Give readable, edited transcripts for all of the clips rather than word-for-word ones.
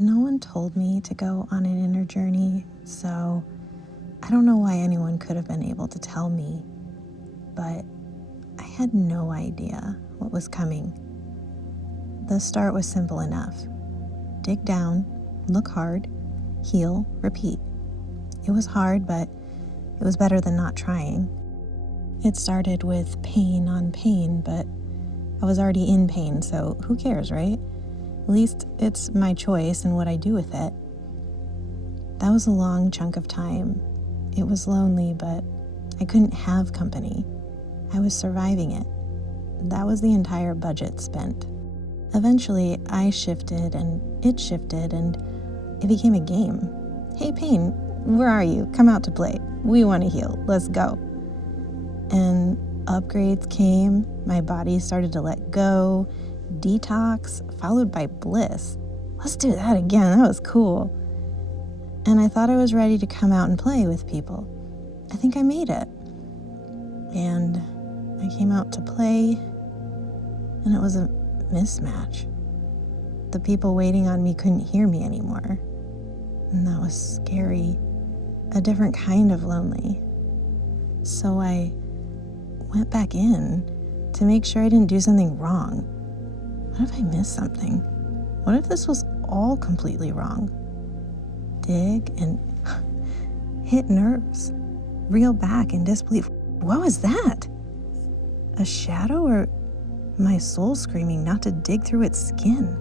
No one told me to go on an inner journey, so I don't know why anyone could have been able to tell me, but I had no idea what was coming. The start was simple enough. Dig down, look hard, heal, repeat. It was hard, but it was better than not trying. It started with pain on pain, but I was already in pain, so who cares, right? At least it's my choice and what I do with it. That was a long chunk of time. It was lonely, but I couldn't have company. I was surviving it. That was the entire budget spent. Eventually, I shifted and it shifted and it became a game. Hey, pain, where are you? Come out to play. We want to heal. Let's go. And upgrades came. My body started to let go. Detox, followed by bliss. Let's do that again. That was cool. And I thought I was ready to come out and play with people. I think I made it. And I came out to play, and it was a mismatch. The people waiting on me couldn't hear me anymore. And that was scary. A different kind of lonely. So I went back in to make sure I didn't do something wrong. What if I missed something? What if this was all completely wrong? Dig and hit nerves. Reel back in disbelief. What was that? A shadow or my soul screaming not to dig through its skin?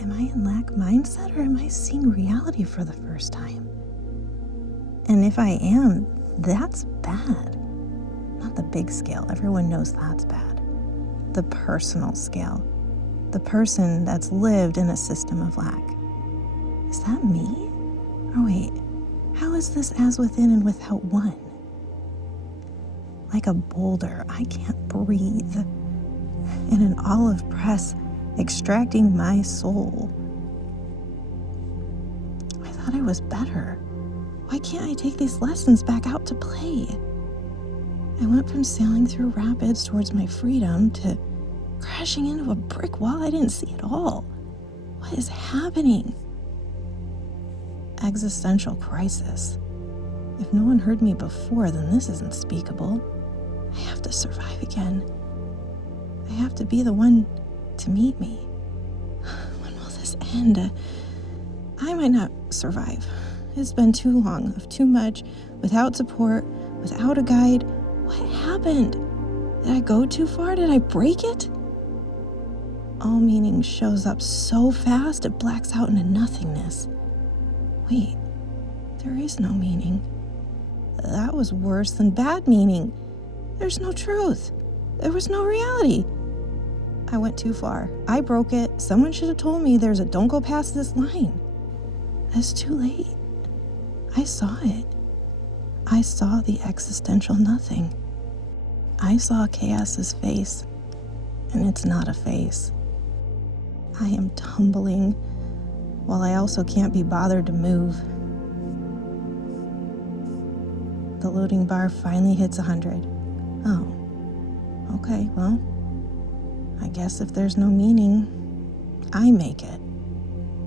Am I in lack mindset or am I seeing reality for the first time? And if I am, that's bad. Not the big scale. Everyone knows that's bad. The personal scale. The person that's lived in a system of lack. Is that me? Oh wait, how is this as within and without one? Like a boulder, I can't breathe. In an olive press, extracting my soul. I thought I was better. Why can't I take these lessons back out to play? I went from sailing through rapids towards my freedom to crashing into a brick wall I didn't see at all. What is happening? Existential crisis. If no one heard me before, then this is unspeakable. I have to survive again. I have to be the one to meet me. When will this end? I might not survive. It's been too long, of too much, without support, without a guide. What happened? Did I go too far? Did I break it? All meaning shows up so fast it blacks out into nothingness. Wait, there is no meaning. That was worse than bad meaning. There's no truth. There was no reality. I went too far. I broke it. Someone should have told me there's a don't go past this line. It's too late. I saw it. I saw the existential nothing. I saw chaos's face, and it's not a face. I am tumbling, while I also can't be bothered to move. The loading bar finally hits 100. Oh, okay, well, I guess if there's no meaning, I make it.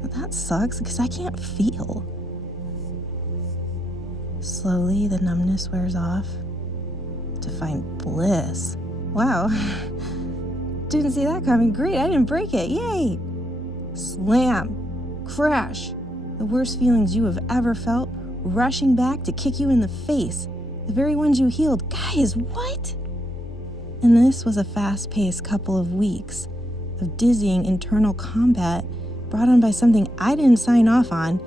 But that sucks because I can't feel. Slowly, the numbness wears off to find bliss. Wow, didn't see that coming. Great, I didn't break it. Yay! Slam, crash. The worst feelings you have ever felt rushing back to kick you in the face. The very ones you healed. Guys, what? And this was a fast-paced couple of weeks of dizzying internal combat brought on by something I didn't sign off on,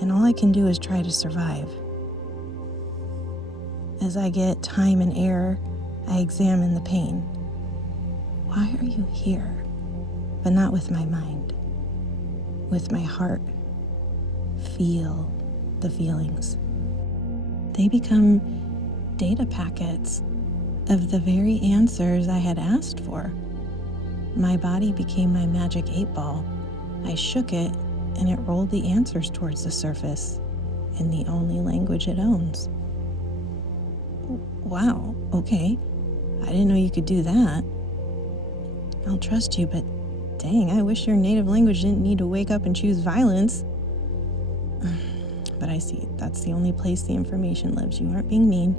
and all I can do is try to survive. As I get time and error, I examine the pain. Why are you here? But not with my mind. With my heart. Feel the feelings. They become data packets of the very answers I had asked for. My body became my magic 8-ball. I shook it, and it rolled the answers towards the surface in the only language it owns. Wow, okay. I didn't know you could do that. I'll trust you, but Dang, I wish your native language didn't need to wake up and choose violence. But I see, that's the only place the information lives. You aren't being mean.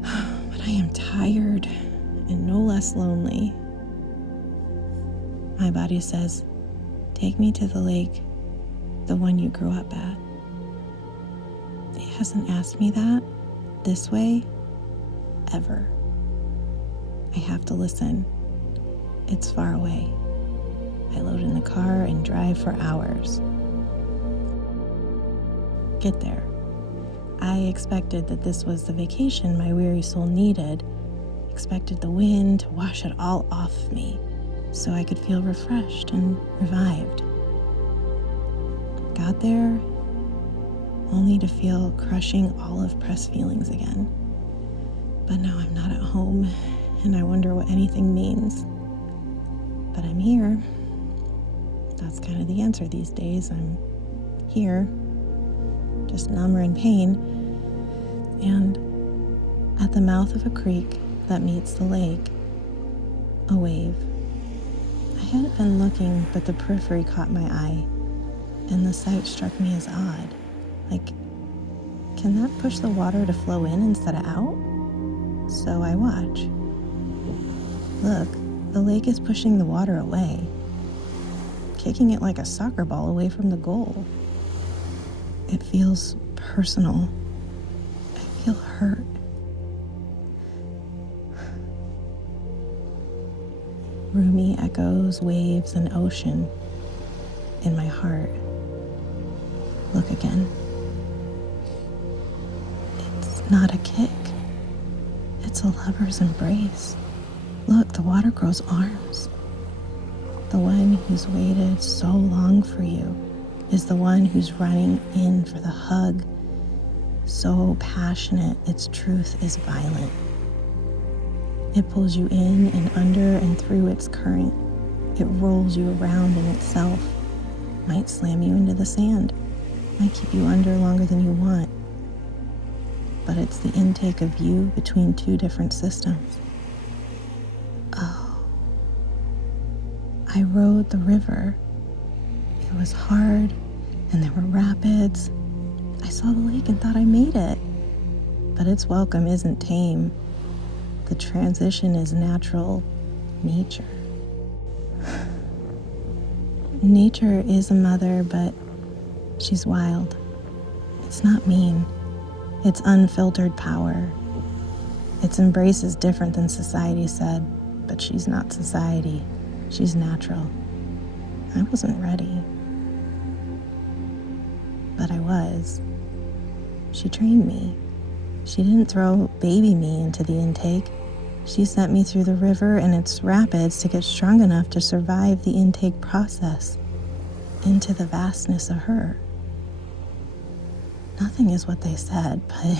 But I am tired and no less lonely. My body says, take me to the lake, the one you grew up at. It hasn't asked me that this way ever. I have to listen. It's far away. I load in the car and drive for hours. Get there. I expected that this was the vacation my weary soul needed. Expected the wind to wash it all off of me so I could feel refreshed and revived. Got there only to feel crushing olive-pressed feelings again. But now I'm not at home, and I wonder what anything means. But I'm here. That's kind of the answer these days. I'm here, just numb or in pain, and at the mouth of a creek that meets the lake, a wave. I hadn't been looking, but the periphery caught my eye, and the sight struck me as odd. Like, can that push the water to flow in instead of out? So I watch. Look, the lake is pushing the water away, kicking it like a soccer ball away from the goal. It feels personal. I feel hurt. Roomy echoes, waves, and ocean in my heart. Look again. It's not a kick. It's a lover's embrace. Look, the water grows arms. The one who's waited so long for you is the one who's running in for the hug. So passionate, its truth is violent. It pulls you in and under and through its current. It rolls you around in itself. Might slam you into the sand. Might keep you under longer than you want. But it's the intake of you between two different systems. Oh. I rode the river. It was hard, and there were rapids. I saw the lake and thought I made it. But its welcome isn't tame. The transition is natural nature. Nature is a mother, but she's wild. It's not mean. It's unfiltered power. Its embrace is different than society said, but she's not society. She's natural. I wasn't ready. But I was. She trained me. She didn't throw baby me into the intake. She sent me through the river and its rapids to get strong enough to survive the intake process into the vastness of her. Nothing is what they said, but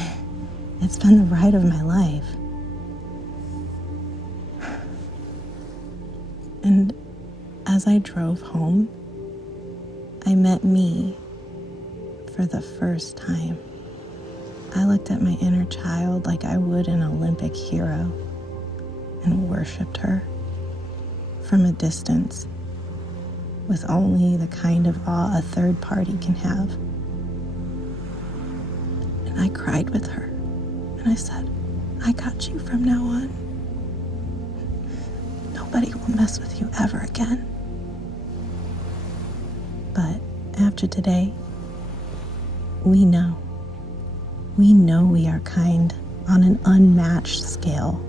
it's been the ride of my life. And as I drove home, I met me for the first time. I looked at my inner child like I would an Olympic hero and worshipped her from a distance with only the kind of awe a third party can have. And I cried with her and I said, I got you from now on. Nobody will mess with you ever again. But after today, we know. We know we are kind on an unmatched scale.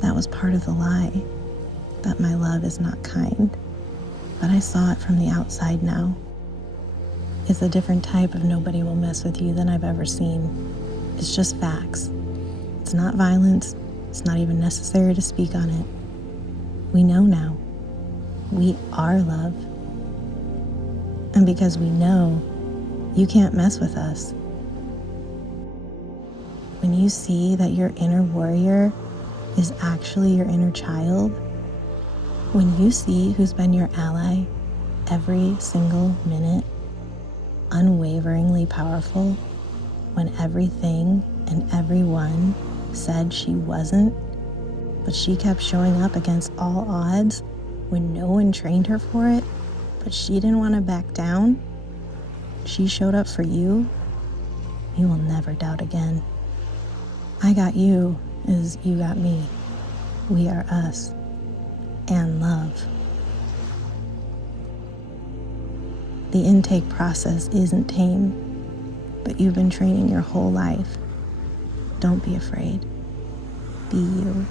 That was part of the lie, that my love is not kind. But I saw it from the outside now. It's a different type of nobody will mess with you than I've ever seen. It's just facts. It's not violence. It's not even necessary to speak on it. We know now. We are love. And because we know, you can't mess with us. When you see that your inner warrior is actually your inner child, when you see who's been your ally every single minute, unwaveringly powerful, when everything and everyone said she wasn't, but she kept showing up against all odds, when no one trained her for it, but she didn't want to back down, she showed up for you, you will never doubt again. I got you as you got me. We are us and love. The intake process isn't tame, but you've been training your whole life. Don't be afraid. Be you.